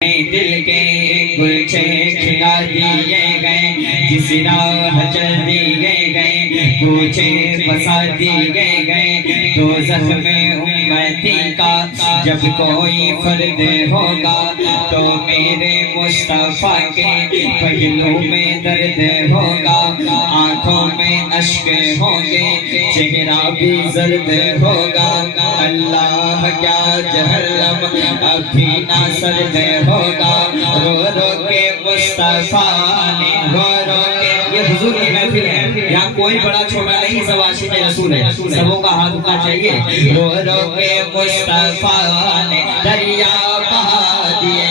दिल के गुलछे खिला दिए गए, जिस राह चल दिए गए, पूछे बसा दिए गए। दोज़ख में उम्मती का जब कोई फर्द होगा, तो मेरे मुस्तफा के पहलू में दर्द होगा। आंखों में अश्क होंगे, चेहरा भी जर्द होगा। अल्लाह क्या जहन्नम अभी ना सर्द होगा। रो रो के मुस्तफा ने रो के, ये हुजूर की महफिल है, यहाँ कोई बड़ा छोटा नहीं, सब आशिक़ रसूल है, सबों का हाथ उठना चाहिए। रो रो के मुस्तफा ने दरिया बहा दिए,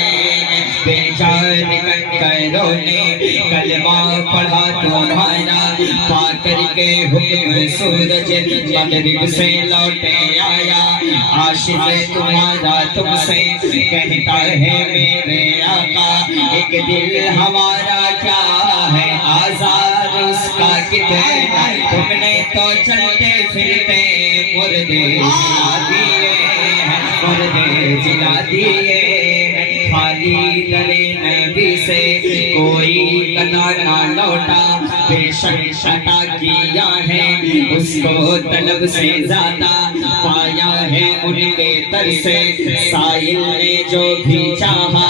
बेजान कंकरों ने कलमा पढ़ा तुम्हारा, पाकर के हुक्म सूरज मगरिब से लौटे आया। आशिक़ तुम्हारा तुमसे कहता है मेरे आका, एक दिल हमारा क्या है आजाद उसका कितना। तुमने तो चलते फिरते मुर्दे जिला दिए, मुर्दे जिला दिए। खाली दरे नबी से कोई कदा ना लौटा, बेशक शता किया है उसको तलब से ज्यादा, पाया है उनके तर से साइल ने जो भी चाहा।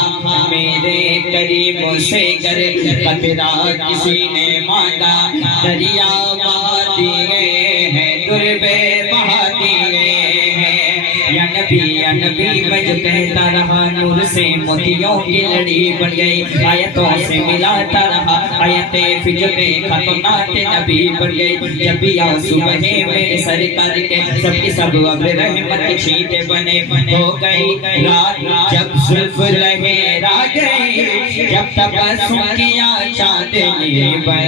मेरे करीमों से गर कतरा किसी ने मांगा, दरिया बहा दिए हैं, दुर्बे बहा दिए हैं। या नबी मैं जो कहता रहा, नूर से मोतियों की लड़ी बन गई। आयतों से मिलाता रहा, आयतें फिर जो देखा तो नाते नबी बन गई। जब भी आंसू बहे मेरे सरकार के, सबकी सब अब रहमत के छींटे बने। हो गई रात जब जुल्फ लहरा गई, जब तबस्सुम किया चांदनी बन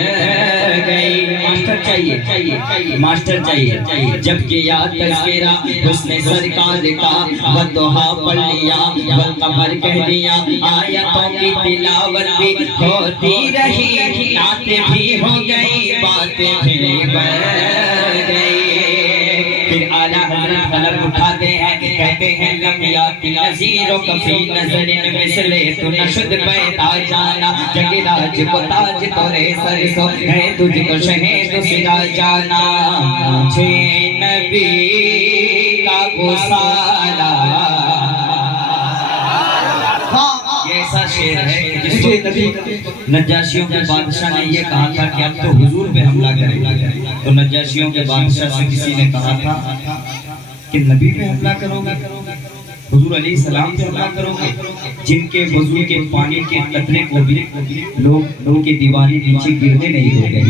गई। मास्टर चाहिए, मास्टर चाहिए। जब किया तज़किरा हुस्न सरकार का, बददुआ पढ़ लिया, बलकमर कह दिया। आयतों की तिलावत भी होती रही, नातें भी हो गई, बातें भी बढ़ गई। फिर आला हज़रत कलम उठाते हैं, कहते हैं लम्या नज़ीरो कफी नज़रिन मिसले तू नशुद पैदा जाना। जगराज को ताज तोरे सर सो है, तुझको शहीद सिरा जाना। मुझे नबी का गुसाला, ये ऐसा शेर है जिसको नज्जाशियों के बादशाह ने ये कहा था कि अब तो हुजूर पे हमला करेगा। तो नज्जाशियों के बादशाह से किसी ने कहा था कि नबी पे हमला करोगे, हुजूर अलैहिस्सलाम पे हमला करोगे, जिनके वजू के पानी के कतरे को भी लोग के दीवाने नीचे गिरने नहीं देंगे।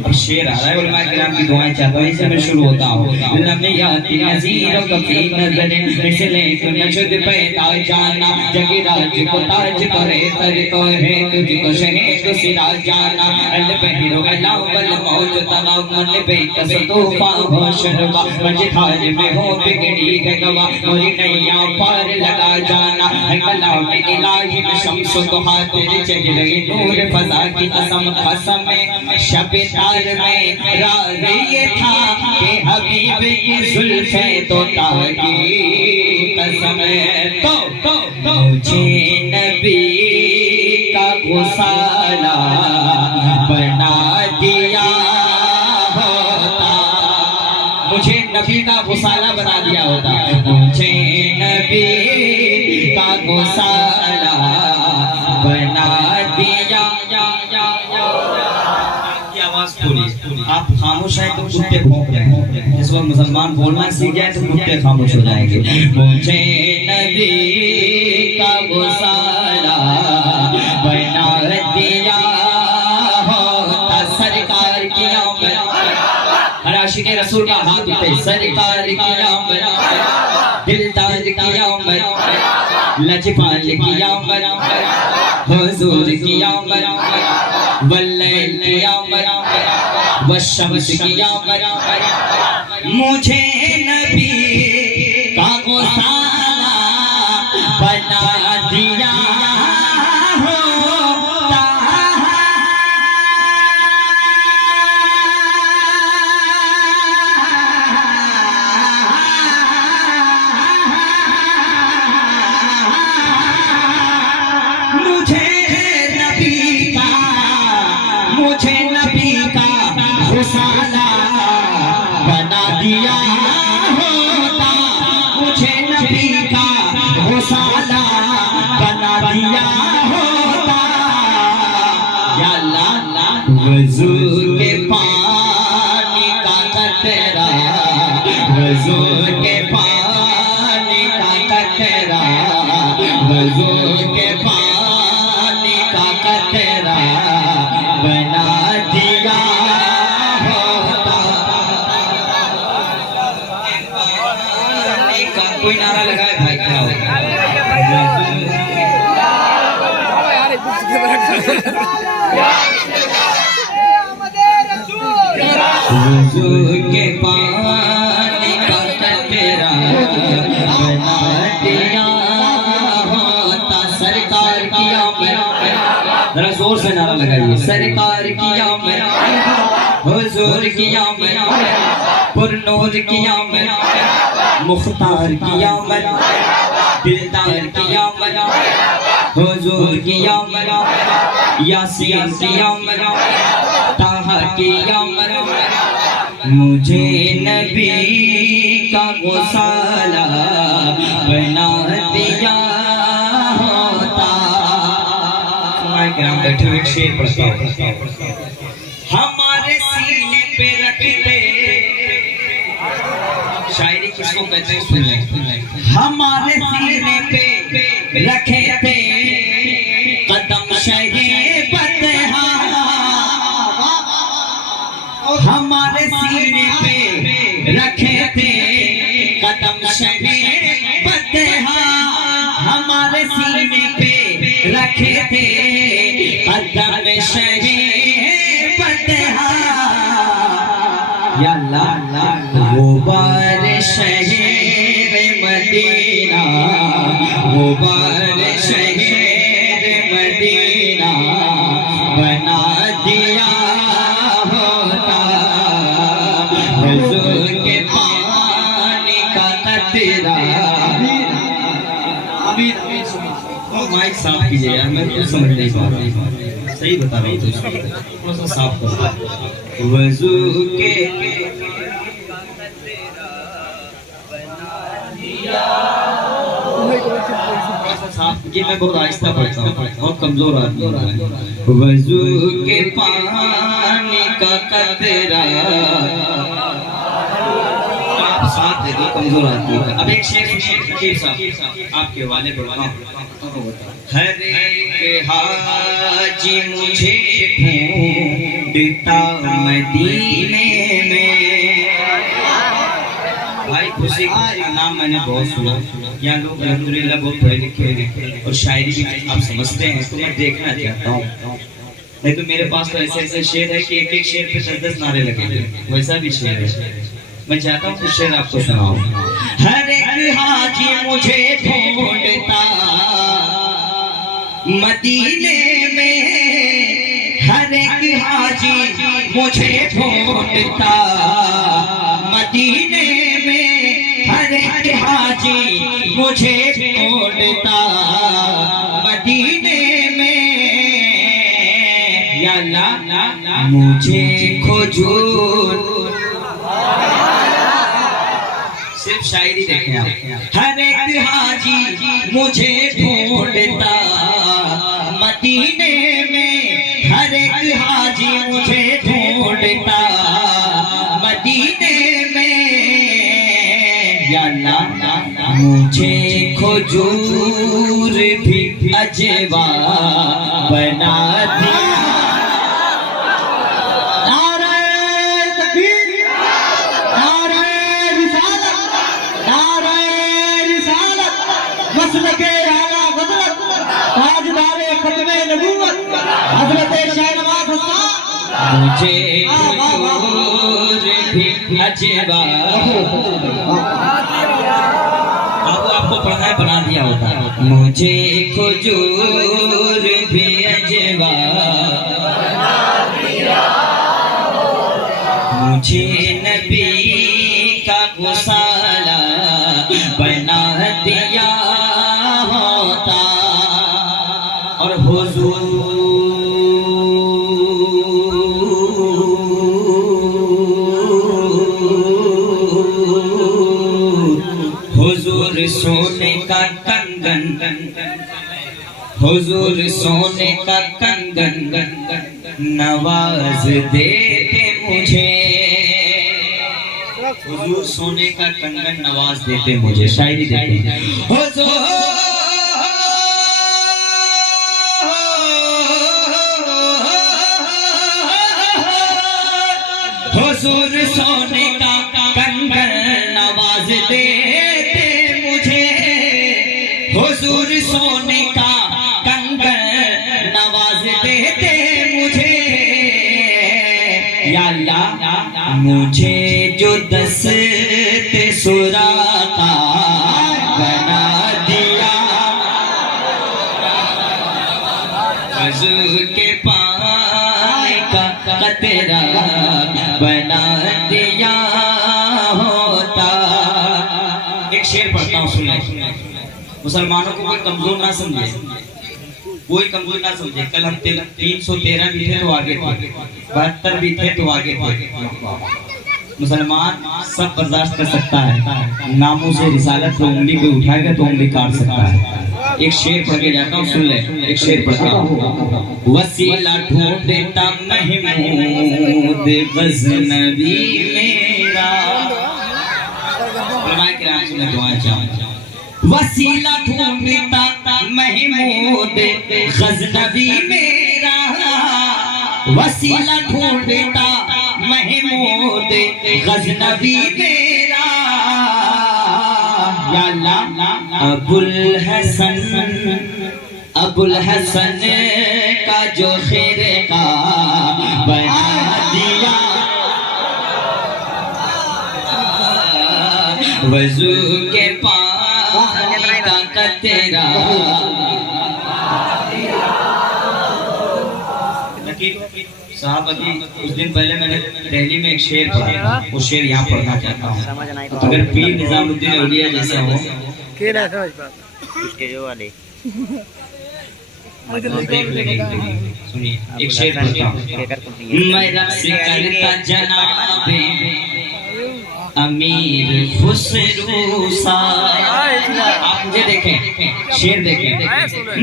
अब शेर आ रहा है, उलमा किराम की दुआएं चाहता हूं, इससे मैं शुरू होता हूं। लम्याती नज़ीरो कफी नज़रिन मिसले तू नशुद पैदा जाना। जगराज को ताज तोरे सर तो है, तुझको शहीद सिरा जाना। अल बहरो अलावल मौज तनाव मन पे कसतूफा हो शरबा, मझधार में हो बिगड़ी है गवा, मोरी नैया पार लगा जाना। कलाम इलाही में शम्स दुहा तेरे चेहरे नूर फजा की कसम, कसम शब तार में राज ये था कि हबीब की जुल्फे तो ताकी कसम। तो मुझे नबी का गुसाला बना दिया होता, मुझे नबी का गुसाला बना दिया होता, मुझे नबी का गुसाला बना दिया। आवाज पूरी, आप खामोश हैं तो कुत्ते भौंक रहे हैं। जिस वक्त मुसलमान बोलना सीख जाए तो कुत्ते खामोश हो जाएंगे। मुझे नबी का गुसाला बना दिया होता, सरकार की आमद, हर आशिक़ रसूल का हाथ उठे, सरकार की आमद, दिलदार की आमद, लजपाल की आमद, हुजूर की आमद, वल्लैल की आमद, वशम्स की आमद। मुझे नबी का गुसाला बना दिया होता, दिया होता या अल्लाह वजू के पानी का कतरा, वजू के पानी का कतरा, वजू के पानी का कतरा बना दिया होता। कोई नारा लगाए भाई, क्या होगा? वजू के पानी का कतरा बना दिया होता। सरकार की आमद, जरा जोर से नारा लगाइए। सरकार की आमद, हुजूर की आमद, पुरनूर की आमद, मुख्तार की आमद, दिलदार की आमद, हुजूर की आमद, यासीन की आमद, ताहा की आमद, मुझे नबी का गुसाला बना दिया होता। मैं क्या बैठे हुए शेर पढ़ता हूँ। हमारे सीने पे रखते, शायरी किसको कहते हैं सुन लें। हमारे सीने पे रखे थे कदम शहे बतहा, हमारे सीने पे रखे थे कदम शहे बतहा, हमारे सीने पे रखे थे कदम शहे बतहा। या अल्लाह वो बार शहर मदीना, वो बार शहर मदीना बना दिया होता। हुजूर के पानी का कतरा। माइक साफ कीजिए यार, मैं कुछ समझ नहीं पा रहा। सही बता रहा हूँ, थोड़ा सा साफ करो। वजू के ये मैं बहुत आहिस्ता पढ़ता हूँ, बहुत कमजोर आदमी हूँ। वजू के पानी का कतरा, आप साथ दे दो, कमजोर आदमी का। अब एक शेर आपके वाले बढ़वा। हर एक हाजी मुझे ढूंढता मदीने में। भाई खुशी का नाम मैंने बहुत सुना, यहाँ लोग अल्हम्दुलिल्लाह बहुत पढ़े लिखे हैं और शायरी भी आप समझते हैं, तो मैं देखना चाहता हूँ। नहीं तो मेरे पास तो ऐसे ऐसे शेर है कि एक एक शेर पे 10-10 नारे लगे, वैसा भी शेर है। मैं चाहता हूँ कुछ शेर आपको सुनाऊं। हर एक हाजी मुझे ढूंढता मदीने में, हर एक हाजी मुझे ढूंढता मदीने में, हर एक हाजी मुझे ढूंढता मदीने में। या अल्लाह मुझे खुजूर, सिर्फ शायरी देखें आप। हर एक हाजी मुझे ढूंढता मदीने में, हर एक हाजी मुझे ढूंढता मदीने में। या अल्लाह मुझे खुजूर भी अजवा बना दिया। मुझे भी अजवा, आपको पढ़ना है, बना दिया होता। मुझे खुजूर भी अजवा, मुझे नबी का गुसाला बना दिया होता। और हुजूर सोने का कंगन, हुजूर सोने का कंगन नवाज देते मुझे, हुजूर सोने का कंगन नवाज देते मुझे। शायरी देते हुजूर सोने का कंगन नवाज देते मुझे, हुजूर सोने का कंगन नवाज देते मुझे। या अल्लाह मुझे जो दस्ते सुरा का बना दिया, वज़ू के पानी का कतरा बना दिया होता। एक शेर पढ़ता हूँ, सुने। मुसलमानों को कोई कमजोर ना समझे, कोई कमजोर ना समझे। कल हम 313 भी थे तो आगे थे, 72 भी थे तो आगे थे। मुसलमान सब बर्दाश्त कर सकता है, नामों से रिसालत पे उंगली पे उठाएगा तो उंगली काट सकता है। एक शेर पढ़ के जाता हूँ, सुन ले। एक शेर पढ़ता हूँ। वसीला ढूंढता महमूद गज़नवी मेरा, वसीला ढूंढता महमूद गज़नवी मेरा, वसीला ढूंढता महमूद गज़नवी मेरा। या अल्लाह अबुल हसन का जो खैर का बना दिया, वज़ू के पानी का कतरा। साहब अभी कुछ दिन पहले मैंने दिल्ली में एक शेर पढ़ा, वो शेर यहाँ पढ़ना चाहता हूँ। अगर पीर निजामुद्दीन औलिया जैसा हो सुनिए, एक शेर पढ़ता हूँ। मैं रक्स करता जनाबे अमीर खुसरू सा, आप मुझे देखें, शेर देखें।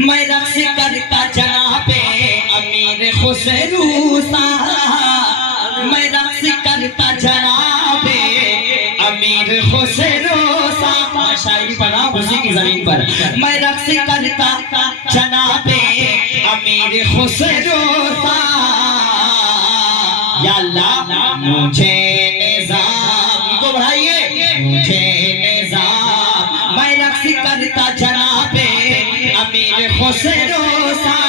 मैं रक्स करता जनाबे अमीर खुसरू सा, मैं रक्स करता जनाबे अमीर खुसरू सा। शायरी पढ़ा उसी की जमीन पर। मैं रक्स करता जनाबे अमीर खुसरू सा। या अल्लाह मुझे निज़ाम को बढ़ाइए, मुझे निज़ाम, मैं रक्स करता जनाबे अमीर खुसरू सा,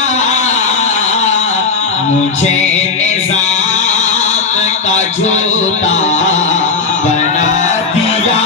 मुझे निज़ाम का जूता बना दिया।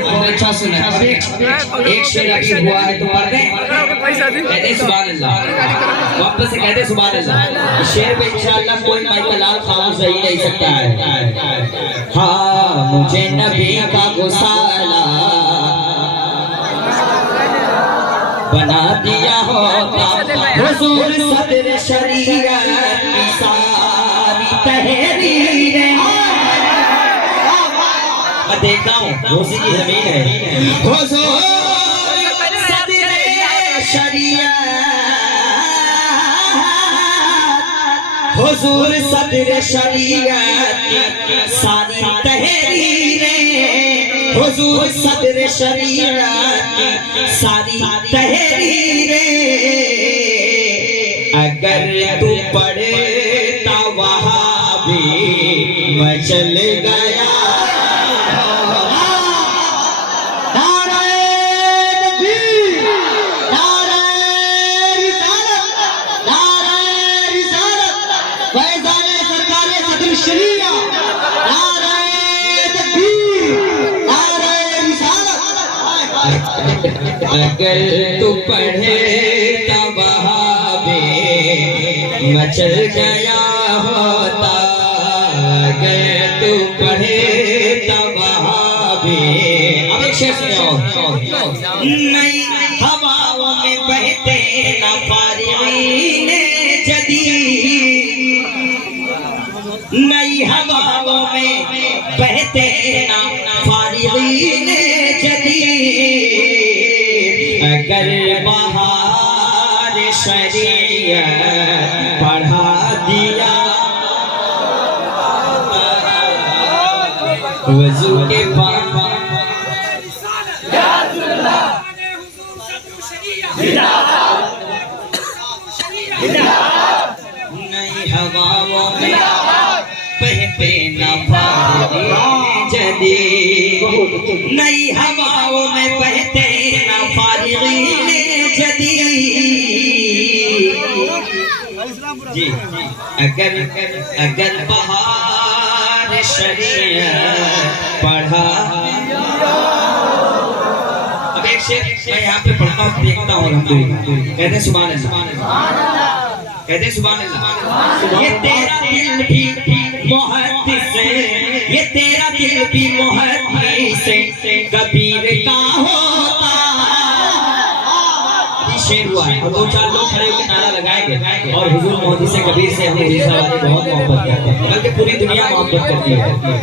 बहुत अच्छा सुना। अब एक शेर अभी हुआ है तो पढ़ दें, कहते सुभान अल्लाह, वापस से कहते सुभान अल्लाह। शेर पे इंशाअल्लाह कोई माइकलाल खामोश सही नहीं सकता है। हाँ मुझे नबी का गुसाला बना दिया होता, हुजूर सदर शरीयत की सारी तहरीरें। मैं देखता हूँ उसी की जमीन है। हुजूर सदर शरीयत, हुजूर सदर शरीयत की सारी तहरीरें, हुजूर सदर शरीयत की सारी तहरीरें। अगर तू पढ़ता वहाँ भी मचल गया। अगर तू पढ़े तब मचल गया होता अगर तू पढ़े तब भी। अब एक शेर सुनो। नई हवाओं में बहते ना फारिगीने जदीद, नई हवाओं में बहते ना फारिगीने जदीद, अगर बहार शरीयत पढ़ा दिया वजू के पास नई हवाओं में बहते ना फारिगीने जदीद, नई हवाओं में बहते ना फारिगीने जदीद जी। अगर अगर बहार शरीयत पढ़ा। अब एक शेर मैं यहाँ पे पढ़ता हूँ, देखता हूँ, कहते सुभान अल्लाह, कहते सुभान अल्लाह। ये तेरा दिल भी मुहद्दिस है, ये तेरा दिल भी मुहद्दिस है, कबीर का होता। शेर हुआ है और दो चार लोग खड़े होकर नारा लगाएंगे और हुजूर मुहद्दिस कबीर से हमें बहुत मोहब्बत करते हैं, बल्कि पूरी दुनिया मोहब्बत करती है।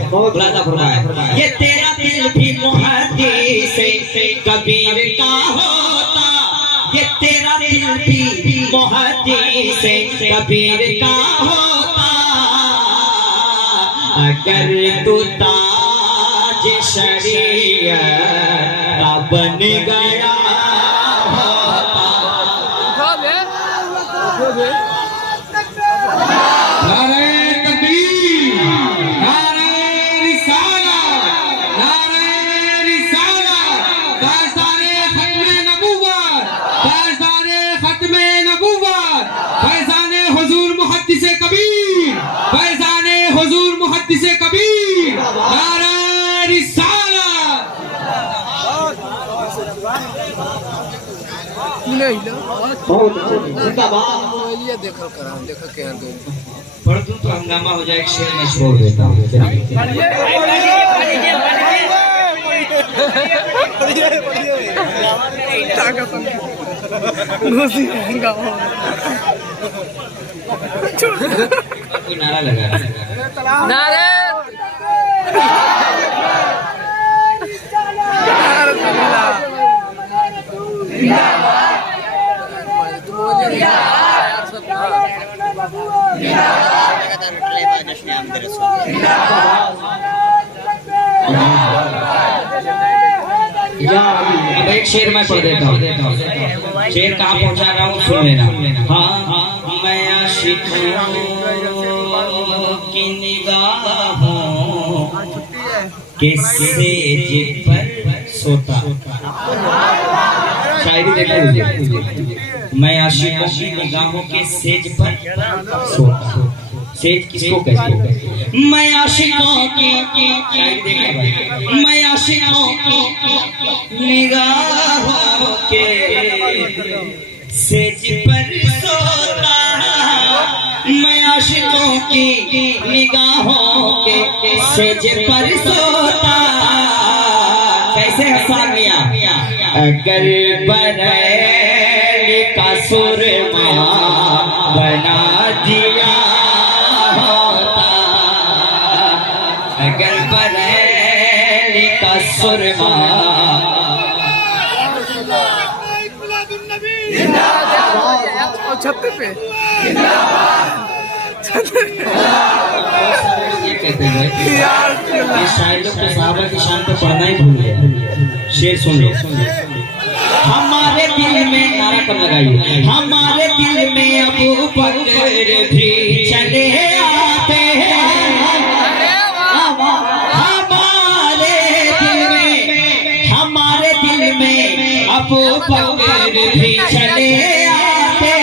बहुत बड़ा फरमाया, ये तेरा दिल भी मुहद्दिस है, कबीर का होता, ये तेरा दिल भी मुहद्दिस है, कबीर का होता, अगर तू ताज शरीयत का बन गया पढ़ दूं तो हंगामा हो जाए, शेर में छोड़ देता हूँ। कोई नारा लगा नारे अब एक शेर मैं पढ़ देता हूँ, शेर कहाँ पहुँचा रहा हूँ सुन लेना। हाँ, मैं आशिकों की निगाहों के सेज पर सोता। शायरी देखिए, मैं आशिकों की निगाहों के सेज पर सोता। सेज किसको कहते हैं? मैं आशिकों की, मैं आशिकों की निगाहों के सेज पर सोता, मैं आशिकों की निगाहों के सेज पर सोता। कैसे हंसा मिया, अगर बरेली का सुरमा बना दिया होता, अगर बरेली का सुरमा छत पे ये कहते हैं कि शायद लोग तो साहबा की शान पे पढ़ना ही भूल गया। शेर सुन लो, हमारे दिल में नारा कर लगाइए, हमारे दिल में अबू बकर भी चले आते हैं, हमारे दिल में अबू बकर भी चले आते,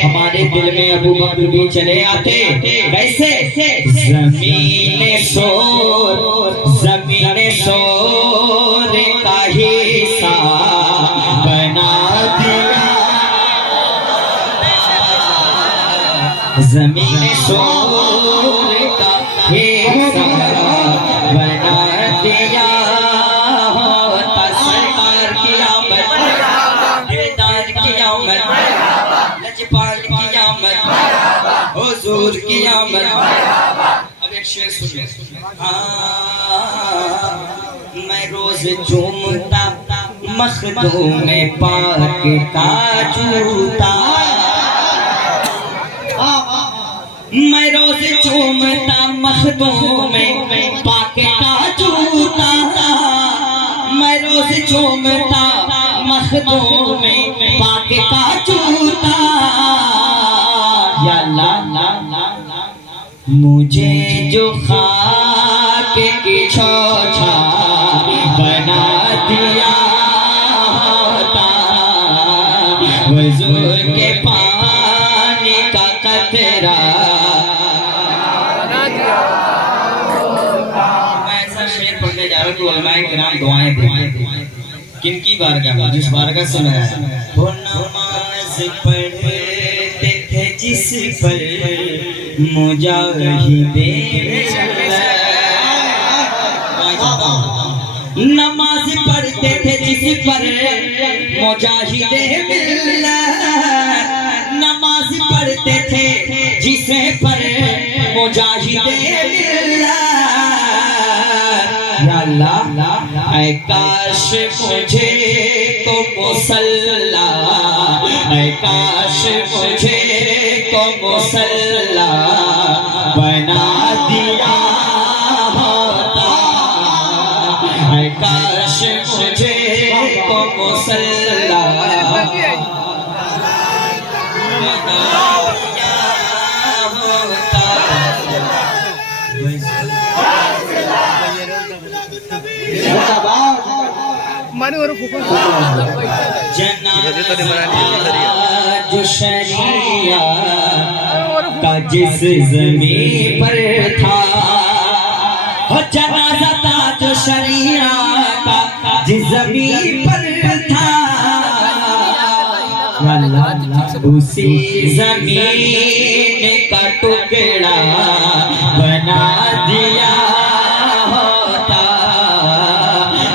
हमारे दिल में अबू बकर भी चले आते। कैसे? जमीन शोर का हिस्सा बना दिया, जमीन शोर का हिस्सा बना दिया होता। सरकार की आमद, दिलदार की आमद, लजपाल की आमद, हुजूर की आमद। अब एक शेर सुनिए। मैं रोज झूमता मखदूम में पाक का जूता, मैं रोज झूमता मखदूम में पाक का जूता, मैं रोज झूमता मखदूम में पाक का जूता। या अल्लाह मुझे जो खाक की छौछा बना दिया होता, वज़ू के पानी का कतरा। मैं ऐसा शेर पढ़ने जा रहा हूँ कि उलमाए किराम दुआएं दें। किनकी बारगाह में? जिस बारगाह से मैं आया। वो नमाज पढ़ते थे जिस पर मुजाहिदे, नमाज पढ़ते थे जिस पर मुजाहिदे मिल्लत, नमाज पढ़ते थे जिस पर मुजाहिदे मिल्लत। या अल्लाह ऐ काश मुझे को मुसल्ला, ऐ काश मुझे को मुसल्ला बना दिया होता, ऐ काश मुझे को मुसल्ला बना दिया होता। जो शरिया का जिस ज़मीन पर था, जनाज़ा था जो शरिया का जिस ज़मीन पर था, उसी ज़मीन का टुकड़ा बना दिया होता,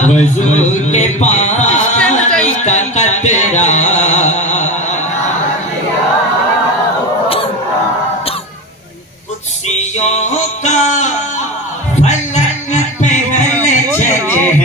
वज़ू के पानी का कतरा। कुर्सियों का